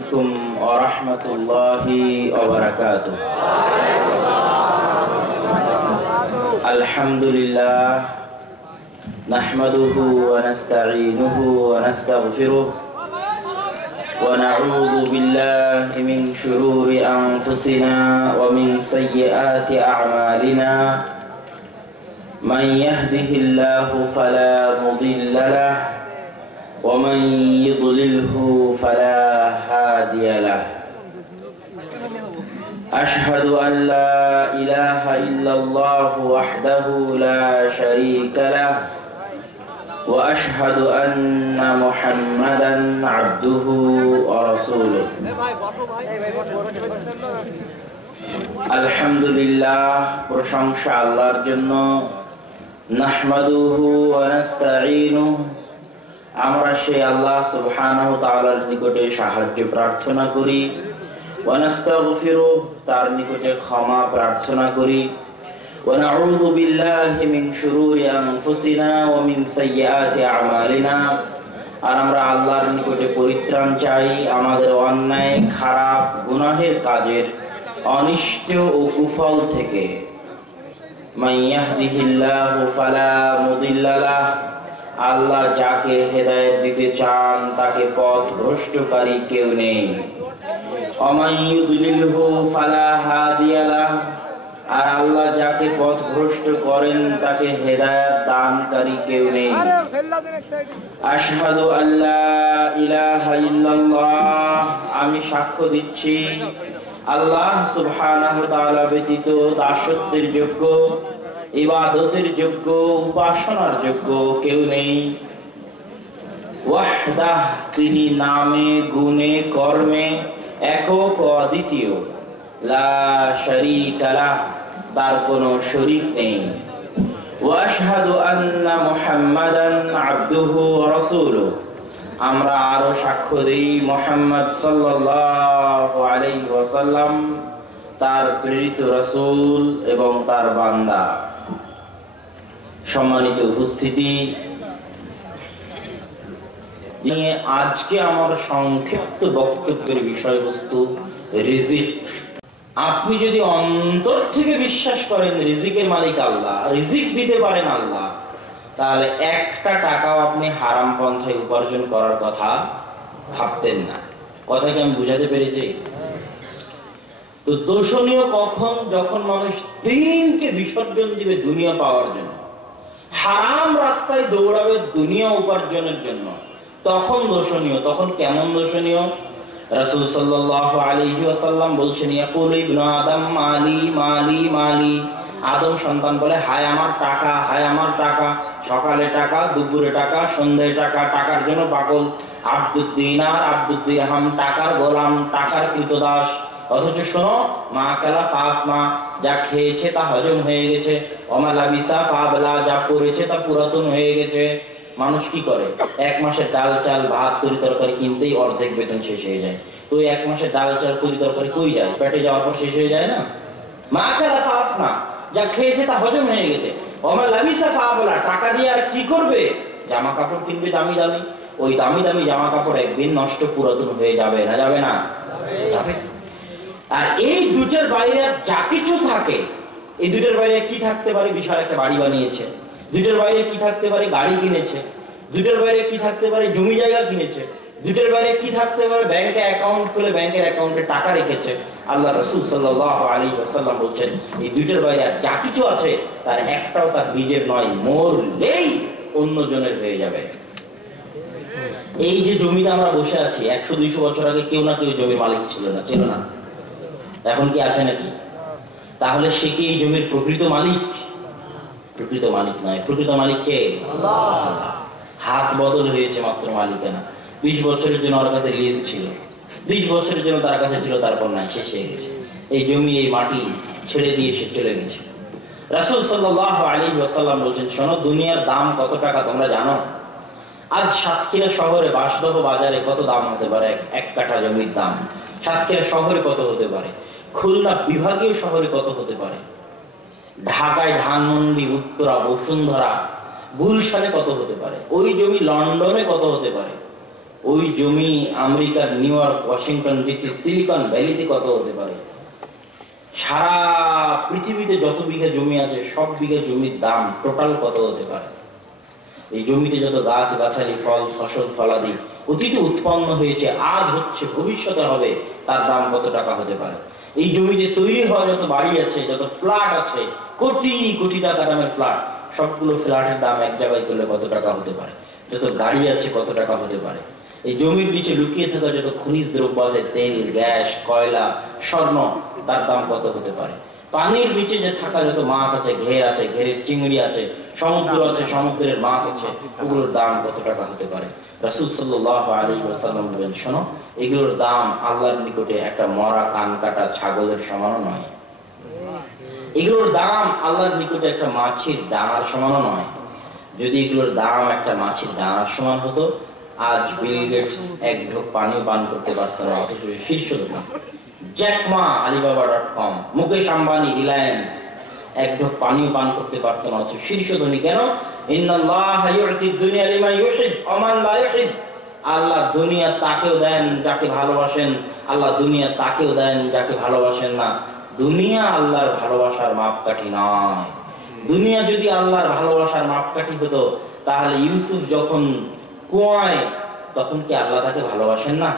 عليكم ورحمة الله وبركاته. الحمد لله نحمده ونستعينه ونستغفره ونعوذ بالله من شرور أنفسنا ومن سيئات أعمالنا. من يهده الله فلا مضل له ومن يضلله فلا هادي له. أشهد أن لا إله إلا الله وحده لا شريك له وأشهد أن محمدا عبده ورسوله. الحمد لله প্রশংসা আল্লাহর জন্য। নাহমাদুহু ওয়া নাস্তাঈনুহু, আমরা সেই আল্লাহ সুবহানাহু ওয়া তাআলার নিকটে সাহায্য প্রার্থনা করি। ওয়া নাস্তাগফিরুহু, তার নিকটে ক্ষমা প্রার্থনা করি। ওয়া নাউযু বিল্লাহি মিন শুরুরি আনফুসিনা ওয়া মিন সাইয়্যাতি আমালিনা, আর আমরা আল্লাহর নিকটে পরিত্রাণ চাই আমাদের অন্যায় খারাপ গুনাহের কাজের অনিষ্ট ও কুফল থেকে। মান ইয়াহদিহিল্লাহু ফালা মুদিল্লা লাহু, আল্লাহ যাকে হেদায়েত দিতে চান তাকে পথ ভ্রষ্টকারী কেউ নেই। ওমান ইউদ্লিলহু ফালা হাদিয়া লাহু, আর আল্লাহ যাকে পথ ভ্রষ্ট করেন তাকে হেদায়েত দানকারী কেউ নেই। আশহাদু আল্লা ইলাহা ইল্লাল্লাহ, আমি সাক্ষ্য দিচ্ছি আল্লাহ সুবহানাহু ওয়া তাআলা ব্যতীত দাসত্বের যোগ্য, ইবাদতের যোগ্য, উপাসনার যোগ্য কেউ নেই। ওয়াহদাহ, তিনি নামে গুণে কর্মে একক অদ্বিতীয়। লা শারীকা লাহ, তার কোনো শরীক নেই। ওয়া আশহাদু আন্না মুহাম্মাদান আবদুহু ওয়া রাসূলুহু, আমরা আরো সাক্ষ্য দেই মুহাম্মদ সাল্লাল্লাহু আলাইহি ওয়াসাল্লাম তার প্রেরিত রাসূল এবং তার বান্দা। সম্মানিত উপস্থিতি, আজকে আমার সংক্ষিপ্ত বক্তব্যের বিষয়বস্তু রিজিক। আপনি যদি অন্তর থেকে বিশ্বাস করেন রিজিকের মালিক আল্লাহ, রিজিক দিতে পারেন আল্লাহ, তাহলে একটা টাকাও আপনি হারাম পন্থায় উপার্জন করার কথা ভাবতেন না। কথা কি আমি বুঝাতে পেরেছি? তো দোষণীয় কখন? যখন মানুষ দিনকে বিসর্জন দিবে দুনিয়া পাওয়ার জন্য, হারাম রাস্তায় দৌড়াবে দুনিয়া উপার্জনের জন্য, তখন দোষণীয়। তখন কেমন দোষণীয়? রাসূল সাল্লাল্লাহু আলাইহি ওয়াসাল্লাম বলছেন, ইয়াকুলু ইবনু আদম মালি মালি মালি, আদম সন্তান বলে হায় আমার টাকা, হায় আমার টাকা। সকালে টাকা, দুপুরে টাকা, সন্ধ্যায় টাকা, টাকার জন্য পাগল। আব্দুদ দিনার আব্দুদ দিরহাম, টাকার গোলাম, টাকার কৃতদাস। অথচ শোনো, মা কালা ফাফমা, যা খেয়েছে তা হজম হয়ে গেছে। ওমা লাবিসা ফাবলা, যা পড়েছে তা পুরাতন হয়ে গেছে। মানুষ কি করে? এক মাসের ডাল চাল ভাত তরি তরকারি কিনতেই অর্ধেক বেতন শেষ হয়ে যায়। তো এক মাসের ডাল চাল তরি তরকারি কই যায়? পেটে যাওয়ার পর শেষ হয়ে যায় না? মা কালা ফাফমা, যা খেয়েছে তা হজম হয়ে গেছে। ওমা লাবিসা ফাবলা, টাকা দিয়ে আর কি করবে? জামা কাপড় কিনবে দামি দামি। ওই দামি দামি জামা কাপড় একদিন নষ্ট, পুরাতন হয়ে যাবে না? যাবে না? যাবে। আর এই দুটোর বাইরে যা কিছু থাকে, এই দুটোর বাইরে কি থাকতে পারে? বিশাল একটা বাড়ি বানিয়েছে। দুটোর বাইরে কি থাকতে পারে? গাড়ি কিনেছে। দুটোর বাইরে কি থাকতে পারে? জমি জায়গা কিনেছে। দুটোর বাইরে কি থাকতে পারে? ব্যাংকে অ্যাকাউন্ট খুলে ব্যাংকের অ্যাকাউন্টে টাকা রেখেছে। আল্লাহ রাসূল সাল্লাল্লাহু আলাইহি ওয়াসাল্লাম বলছেন, এই দুটোর বাইরে যা কিছু আছে তার একটাও তার নিজের নয়, মরলেই অন্যজনের হয়ে যাবে। এই যে জমিতে আমরা বসে আছি, 100-200 বছর আগে কেউ না কেউ জমির মালিক ছিল না, ছিল না? এখন কি আছে নাকি? তাহলে সে কি এই জমির প্রকৃত মালিক? প্রকৃত মালিক নয়। প্রকৃত মালিক কে? আল্লাহ। হাত বদল হয়েছে মাত্র, মালিকানা। 20 বছরের জন্য ওর কাছে লিজ ছিল, 20 বছরের জন্য তার কাছে ছিল, তারপর নাই, শেষ হয়ে গেছে। এই জমি, এই মাটি ছেড়ে দিয়ে সে চলে গেছে। রাসূল সাল্লাল্লাহু আলাইহি ওয়াসাল্লাম বলেছেন, শোনো, দুনিয়ার দাম কত টাকা তোমরা জানো? আজ সাতক্ষীরা শহরে বাসদহ বাজারে কত দাম হতে পারে এক কাঠা জমির দাম? সাতক্ষীরা শহরে কত হতে পারে? খুলনা বিভাগীয় শহরে কত হতে পারে? ঢাকায় ধানমন্ডি, উত্তরা, বসুন্ধরা, গুলশানে কত হতে পারে? ওই জমি লন্ডনে কত হতে পারে? ওই জমি আমেরিকার New York, Washington DC, Silicon ভ্যালিতে কত হতে পারে? সারা পৃথিবীতে যত বিঘা জমি আছে সব বিঘা জমির দাম টোটাল কত হতে পারে? এই জমিতে যত গাছ গাছালি, ফল ফসল ফলাদি অতীতে উৎপন্ন হয়েছে, আজ হচ্ছে, ভবিষ্যতে হবে, তার দাম কত টাকা হতে পারে? এই জমিতে তৈরি হওয়া যত বাড়ি আছে, যত ফ্ল্যাট আছে, কোটি কোটি টাকা দামের ফ্ল্যাট, সবগুলো ফ্ল্যাটের দাম এক জায়গায় করলে কত টাকা হতে পারে? যত গাড়ি আছে কত টাকা হতে পারে? এই জমির নিচে লুকিয়ে থাকা যত খনিজ দ্রব্য আছে, তেল, গ্যাস, কয়লা, স্বর্ণ, তার দাম কত হতে পারে? পানির নিচে যে থাকা যত মাছ আছে, ঘের আছে, ঘেরের চিংড়ি আছে, সমুদ্র আছে, সমুদ্রের মাছ আছে, ওগুলোর দাম কত টাকা হতে পারে? রাসূল সাল্লাল্লাহু আলাইহি ওয়াসাল্লাম বলেন, শোনো, এগুলোর দাম আল্লাহর নিকটে একটা মরা কান কাটা ছাগলের সমানও নয়। এগুলোর দাম আল্লাহর নিকটে একটা মাছের ডানার সমানও নয়। যদি এগুলোর দাম একটা মাছের ডানার সমান হতো, আজ বিল গেটস এক ঢোক পানিও পান করতে পারত না, অথচ শীর্ষ ধনী। Jack Ma Alibaba.com, Mukesh Ambani Reliance এক ঢোক পানিও পান করতে পারত না, অথচ শীর্ষ ধনী। কেন? ইন্নাল্লাহা ইউতিদ দুনিয়া লিমান ইউহিব ওয়া মান লা ইউহিব। আল্লাহ দুনিয়া তাকেও দেন যাকে ভালোবাসেন, আল্লাহ দুনিয়া তাকেও দেন যাকে ভালোবাসেন না। দুনিয়া আল্লাহর ভালোবাসার মাপকাঠি নয়। দুনিয়া যদি আল্লাহর ভালোবাসার মাপকাঠি হতো, তাহলে ইউসুফ যখন কুয়ায়, তখন কি আল্লাহ তাকে ভালোবাসেন না?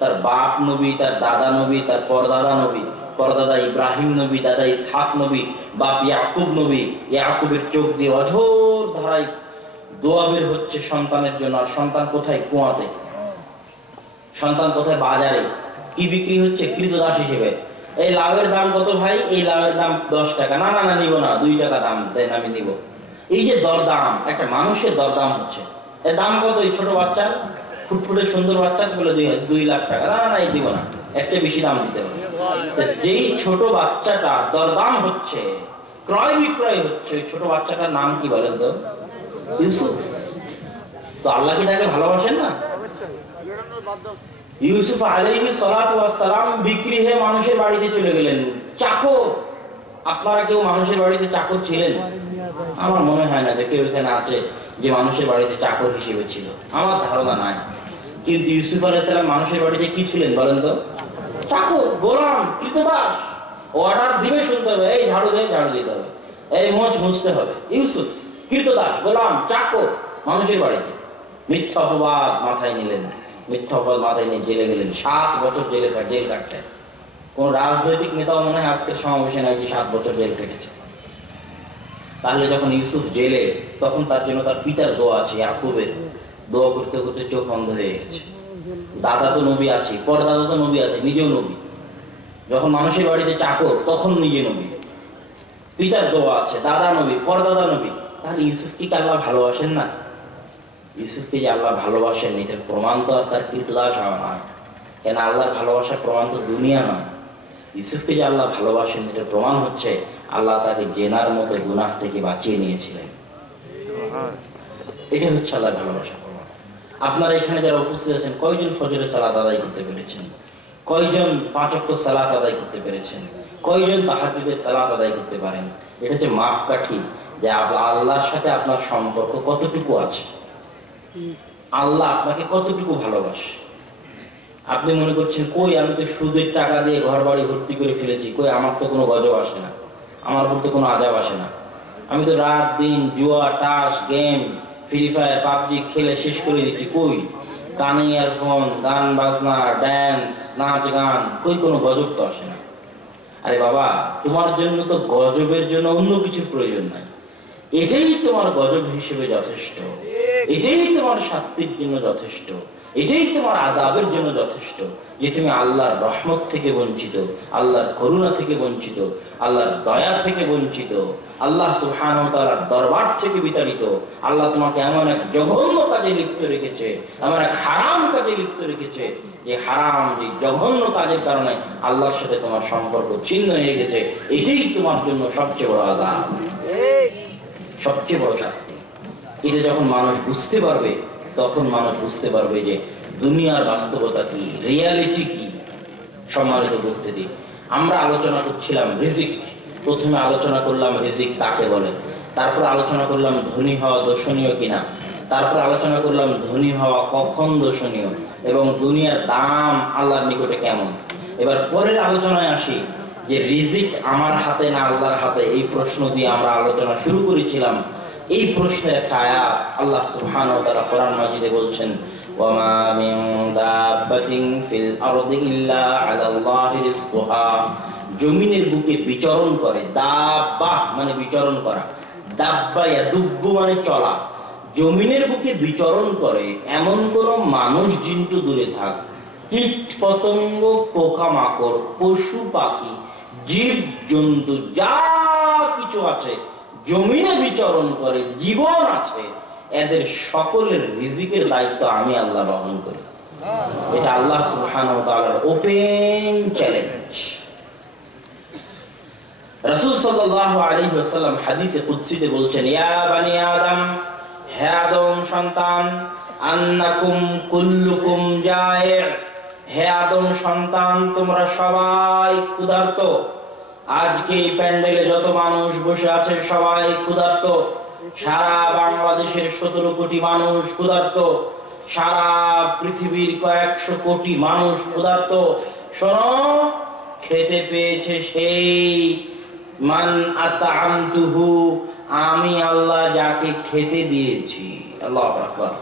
তার বাপ নবী, তার দাদা নবী, তার পরদাদা নবী, পরদাদা ইব্রাহিম নবী, দাদা ইসহাক নবী, বাপ ইয়াকুব নবী, ইয়াকুবের চোখ দিয়ে অঝোর ধারায় দোয়া বের হচ্ছে সন্তানের জন্য। আর সন্তান কোথায়? কুয়াতে। সন্তান কোথায়? বাজারে। কি বিক্রি হচ্ছে? কৃতদাস হিসেবে। এই লাউয়ের দাম কত ভাই? এই লাউয়ের দাম 10 টাকা। না না না, নিব না, 2 টাকা দাম দেন, আমি নিব। এই যে দরদাম, একটা মানুষের দরদাম হচ্ছে। এর দাম কত? এই ছোট বাচ্চার, ফুটফুটে সুন্দর বাচ্চা বলে 2 লাখ টাকা। না না না, এই দিব না, এর চেয়ে বেশি দাম দিতে হবে। যেই ছোট বাচ্চাটা দরদাম হচ্ছে, ক্রয় বিক্রয় হচ্ছে, ওই ছোট বাচ্চাটার নাম কি বলেন তো? ইউসুফ। তো আল্লাহ কি তাকে ভালোবাসেন না? ইউসুফ আলাইহিস সালাতু ওয়াস সালাম বিক্রি হয়ে মানুষের বাড়িতে চলে গেলেন, চাকর। আপনারা কেউ মানুষের বাড়িতে চাকর ছিলেন? আমার মনে হয় না যে কেউ এখানে আছে যে মানুষের বাড়িতে চাকর হিসেবে ছিল, আমার ধারণা নাই। কিন্তু ইউসুফ আলাইহিস সালাম মানুষের বাড়িতে কি ছিলেন বলেন তো? চাকর, গোলাম, কৃতদাস। অর্ডার দিবে, শুনতে হবে, এই ঝাড়ু দে, ঝাড়ু দিতে হবে, এই মোচ মুছতে হবে। ইউসুফ কৃতদাস, গোলাম, চাকর, মানুষের বাড়িতে। মিথ্যা অপবাদ মাথায় নিলেন, মিথ্যা অপবাদ মাথায় নিয়ে জেলে গেলেন। 7 বছর জেল কাটতেন। কোন রাজনৈতিক নেতাও মনে হয় আজকের সমাবেশে নাই যে 7 বছর জেল কেটেছে। তাহলে যখন ইউসুফ জেলে, তখন তার জন্য তার পিতার দোয়া আছে, ইয়াকুবের দোয়া করতে করতে চোখ বন্ধ হয়ে গেছে। দাদা তো নবী আছে, পরদাদা তো নবী আছে, নিজেও নবী। যখন মানুষের বাড়িতে চাকর, তখন নিজে নবী। পিতার দোয়া আছে, দাদা নবী, পরদাদা নবী। তাহলে ইউসুফকে কি আল্লাহ ভালোবাসেন না? ইউসুফকে যে আল্লাহ ভালোবাসেন, এটার প্রমাণ তো আর তার কৃতদাস হওয়া নয়। কেন? আল্লাহর ভালোবাসার প্রমাণ তো দুনিয়া নয়। ইউসুফকে যে আল্লাহ ভালোবাসেন, এটার প্রমাণ হচ্ছে আল্লাহ তাকে জেনার মতো গুনাহ থেকে বাঁচিয়ে নিয়েছিলেন। এটা হচ্ছে আল্লাহর ভালোবাসার প্রমাণ। আপনারা এখানে যারা উপস্থিত আছেন, কয়জন ফজরের সালাত আদায় করতে পেরেছেন? কয়জন 5 ওয়াক্ত সালাত আদায় করতে পেরেছেন? কয়জন তাহাজ্জুদের সালাত আদায় করতে পারেন? এটা হচ্ছে মাপকাঠি যে আল্লাহর সাথে আপনার সম্পর্ক কতটুকু আছে, আল্লাহ আপনাকে কতটুকু ভালোবাসে। আপনি মনে করছেন, কই আমি তো সুদের টাকা দিয়ে ঘর বাড়ি ভর্তি করে ফেলেছি, কই আমার তো কোনো গজব আসে না, আমার উপর তো কোনো আজাব আসে না, আমি তো রাত দিন জুয়া, টাস, গেম, ফ্রি ফায়ার, পাবজি খেলে শেষ করে দিচ্ছি, কই কানে ইয়ারফোন, গান বাজনা, ড্যান্স, নাচ গান, কই কোনো গজব তো আসে না। আরে বাবা, তোমার জন্য তো গজবের জন্য অন্য কিছু প্রয়োজন নাই, এটাই তোমার গজব হিসেবে যথেষ্ট, এটাই তোমার শাস্তির জন্য যথেষ্ট, এটাই তোমার আযাবের জন্য যথেষ্ট যে তুমি আল্লাহর রহমত থেকে বঞ্চিত, আল্লাহর করুণা থেকে বঞ্চিত, আল্লাহর দয়া থেকে বঞ্চিত, আল্লাহ সুবহানাহু ওয়া তাআলার দরবার থেকে বিতাড়িত। আল্লাহ তোমাকে এমন এক জঘন্য কাজে লিপ্ত রেখেছে, এমন এক হারাম কাজে লিপ্ত রেখেছে, যে হারাম, যে জঘন্য কাজের কারণে আল্লাহর সাথে তোমার সম্পর্ক ছিন্ন হয়ে গেছে। এটাই তোমার জন্য সবচেয়ে বড় আযাব, সবচেয়ে বড় শাস্তি। এটা যখন মানুষ বুঝতে পারবে, তখন মানুষ বুঝতে পারবে যে দুনিয়ার বাস্তবতা কি, রিয়ালিটি কি। সম্মানিত উপস্থিতি, আমরা আলোচনা করছিলাম রিজিক। প্রথমে আলোচনা করলাম রিজিক কাকে বলে, তারপর আলোচনা করলাম ধনী হওয়া দর্শনীয় কিনা, তারপর আলোচনা করলাম ধনী হওয়া কখন দর্শনীয় এবং দুনিয়ার দাম আল্লাহর নিকটে কেমন। এবার পরের আলোচনায় আসি যে রিজিক আমার হাতে না আল্লাহর হাতে, এই প্রশ্ন দিয়ে আমরা আলোচনা শুরু করেছিলাম। এই প্রশ্নের একটা আয়াত আল্লাহ সুবহানাহু ওয়া তাআলা কোরআন মাজিদে বলছেন, ওয়া মা মিন দাব্বাতিন ফিল আরদি ইল্লা আলাল্লাহি রিজকুহা। জমিনের বুকে বিচরণ করে, দাব্বা মানে বিচরণ করা, দাব্বা ইয়াদুব্বু মানে চলা। জমিনের বুকে বিচরণ করে এমন কোন মানুষ জিন্তু দূরে থাক, কীট পতঙ্গ, পোকামাকড়, পশু পাখি, জীব জন্তু যা কিছু আছে জমিনে বিচরণ করে, জীবন আছে, এদের সকলের রিজিকের দায়িত্ব আমি আল্লাহ বহন করি। এটা আল্লাহ সুবহানাহু ওয়া তাআলার ওপেন চ্যালেঞ্জ। রাসূল সাল্লাল্লাহু আলাইহি ওয়াসাল্লাম হাদিসে কুদসিতে বলছেন, ইয়া বানি আদম, হে আদম সন্তান, আন্নাকুম কুল্লুকুম জায়ে', হে আদম সন্তান তোমরা সবাই ক্ষুধার্ত। আজকে এই প্যান্ডেলে যত মানুষ বসে আছে সবাই ক্ষুধার্ত। সারা বাংলাদেশের 17 কোটি মানুষ ক্ষুধার্ত, সারা পৃথিবীর কয়েকশো কোটি মানুষ ক্ষুধার্ত। শোনো, খেতে পেয়েছে সেই মান আতআমতুহু, আমি আল্লাহ যাকে খেতে দিয়েছি। আল্লাহু আকবার।